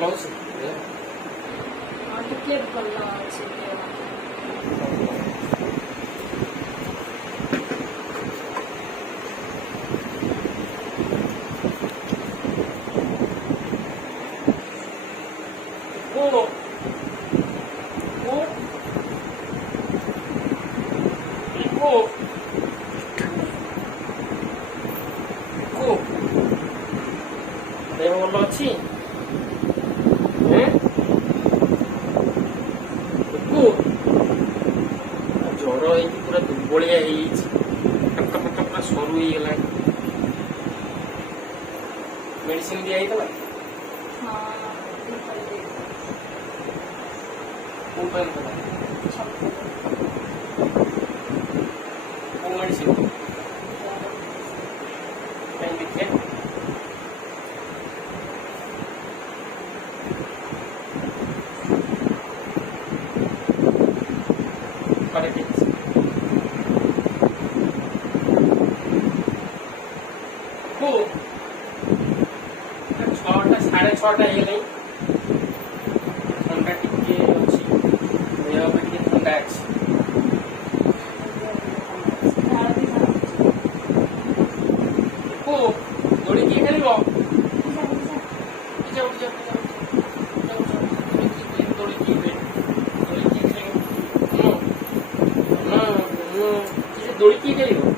ଭଲ ଅଛି ଟିକେ ଭଲ ଅଛି ଦେହ ଭଲ ଅଛି ଜ୍ୱର ହେଇକି ପୁରା ଦୁର୍ବଳିଆ ହେଇଯାଇଛି ପେଟ ପୁରା ସରୁ ହେଇଗଲାଣି ମେଡିସିନ ଦିଆହେଇଥିଲା କୋଉ ପାଇଁ ଦେଲା କୋଉ ମେଡିସିନ କାଇଁ ଦେଖିଆ छटा साढ़े छटा ठंडा टिके अच्छी देह भी टे ठंडा अच्छी दौड़ी किए खेल दौड़ी किए खेल